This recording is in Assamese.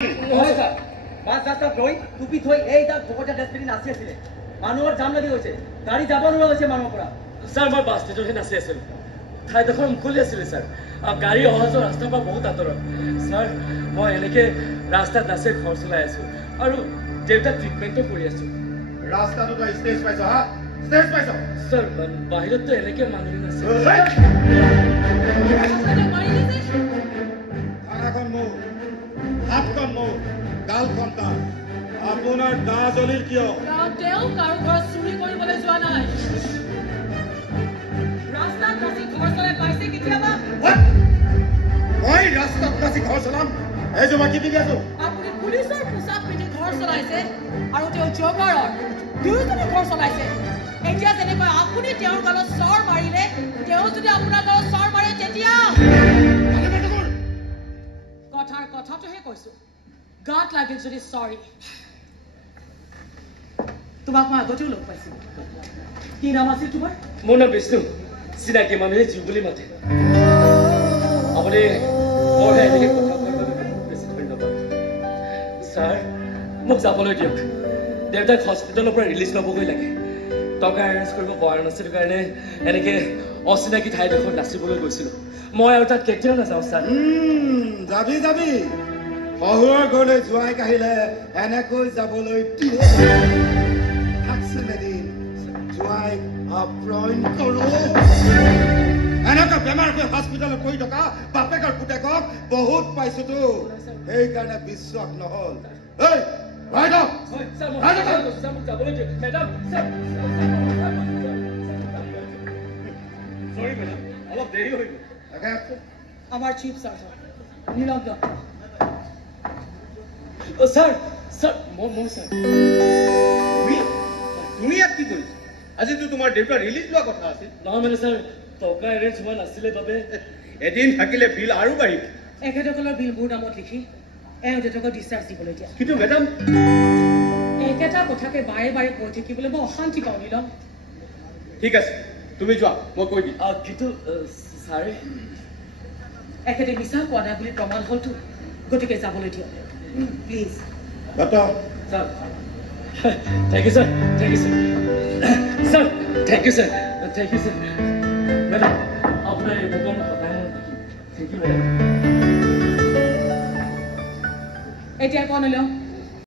হয় স্যাৰ বাস ৰাস্তা থৈ টুপি থৈ এই তাক ভকতীয়া ডেষ্টবিন নাচি আছিলে মানুহৰ জাম লাগি গৈছে গাড়ী যাব নোৱাৰা হৈছে মানুহৰ পৰা স্যাৰ মই বাছ ষ্টেচনহে নাচি আছিলোঁ ঠাইডোখৰ মুকলি আছিলে স্যাৰ গাড়ী অহা যোৱা ৰাস্তাৰ পৰা বহুত আঁতৰত স্যাৰ মই এনেকৈ ৰাস্তাত নাচি ঘৰ চলাই আছোঁ আৰু দেউতাক ট্ৰিটমেণ্টো কৰি আছোঁ ৰাস্তাটো তই ষ্টেজ পাইছ হা ষ্টেজ পাইছ স্যাৰ বাহিৰততো এনেকৈ মানুহ নাছে থানাখন মোৰ হাতখন মোৰ গালখন তাৰ আপোনাৰ দা জ্বলিল কিয় তেওঁ কাৰো ঘৰত চুৰি কৰিবলৈ যোৱা নাই ৰাস্তাত নাচি ঘৰ চলাই পাইছে কেতিয়াবা মই ৰাস্তাত নাচি ঘৰ চলাম এইজোপা কি পিন্ধি আছো আপুনি পুলিচৰ পোছাক পিন্ধি ঘৰ চলাইছে আৰু তেওঁ জগাৰৰ দুয়োজনে ঘৰ চলাইছে এতিয়া যেনেকৈ আপুনি তেওঁৰ গালত চৰ মাৰিলে তেওঁ যদি আপোনাৰ গালত চৰ মাৰে তেতিয়া কথাৰ কথাটোহে কৈছো গাত লাগিল যদি চৰি তোমাক মই আগতেও লগ পাইছিলো কি নাম আছিল তোমাৰ মোৰ নাম বিষ্ণু চিনাকি মানুহে জীৱ বুলি মাতে আপুনি মোৰ এনেকৈ কথা কোৱাৰ বাবে বহুত বেছি ধন্যবাদ ছাৰ মোক যাবলৈ দিয়ক দেউতাক হস্পিটেলৰ পৰা ৰিলিজ ল'বগৈ লাগে টকা এৰেঞ্জ কৰিব পৰা নাছিলোঁ কাৰণে এনেকৈ অচিনাকি ঠাইডোখৰত নাচিবলৈ গৈছিলোঁ মই আৰু তাত কেতিয়াও নাযাওঁ ছাৰ যাবি যাবি শহুৰৰ ঘৰলৈ জোৱাই কাঢ়িলে এনেকৈ যাবলৈ জোৱাই আপ্ৰায়ণ কৰো এনেকুৱা বেমাৰ হৈ হস্পিটেলত পৰি থকা বাপেকৰ পুতেকক বহুত পাইছোতো সেইকাৰণে বিশ্বাস নহল যাবলৈ দিয়ক মেডাম চৰি মেডাম অলপ দেৰি হৈ গ'ল আমাৰ chief charger Neelam Dutta sir sir মই ছাৰ তুমি ইয়াত কি কৰিছা আজিতো তোমাৰ দেউতা ৰিলিজ লোৱা কথা আছিল নহয় মানে ছাৰ টকা এৰেঞ্জ হোৱা নাছিলে বাবে এদিন থাকিলে বিল আৰু বাঢ়িব এখেতসকলৰ বিল মোৰ নামত লিখি এওঁ দেউতাকক ডিছচাৰ্জ দিবলৈ দিয়া কিন্তু মেডাম একেটা কথাকে বাৰে বাৰে কৈ থাকিবলৈ মই অশান্তি পাওঁ নীলম ঠিক আছে তুমি যোৱা মই কৈ দিম কিন্তু ছাৰে এখেতে মিছা কোৱা নাই বুলি প্ৰমাণ হলতো গতিকে যাবলৈ দিয়ক please sir thank you sir thank you sir sir thank you sir thank you sir madam আপোনাৰ এই উপকাৰ সদায় থেংক ইউ মেডাম এতিয়া কোৱা নীলম